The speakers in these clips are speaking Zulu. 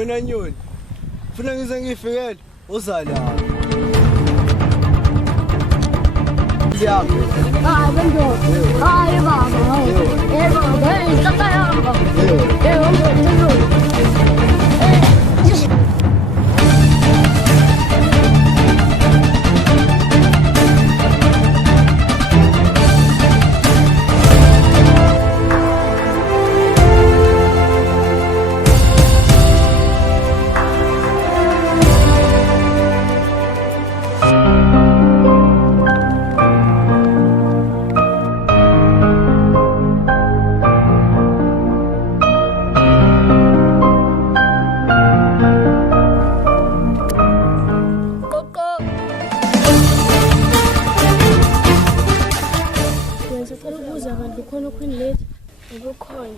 wena nyoni. Ufuna ngize ngifikele uzala. Siyaphi? Hayi bento. Hayi baba. Baba, ihlala yamba. Ngomthethweni. Khona Queen Lady ukukhona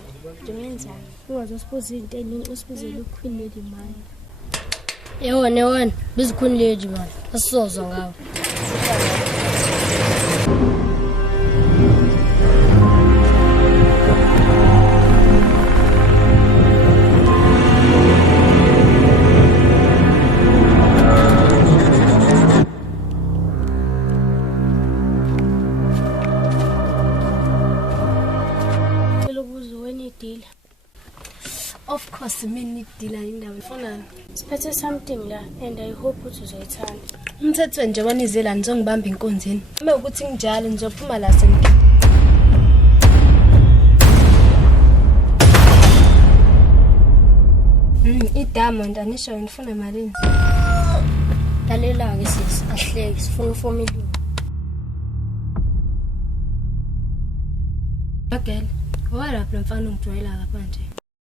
ngenzani ungazosibuza into eningi usibuzele uQueen Lady manje yewona bizi Queen Lady manje asizozwa ngawo Of course, mina deal indawo ifonana. Siphethe something la and I hope ukuthi uzoyithanda. Umthetho nje wanizela nizongibamba inkonzeni. Uma ukuthi nginjalo nizophuma la seni. Idiamond anisho ngifuna malini. Dalela ke sisi ahleke sifuna ufomile. Okay. Wala phela mfana ungijwayela lapha nje.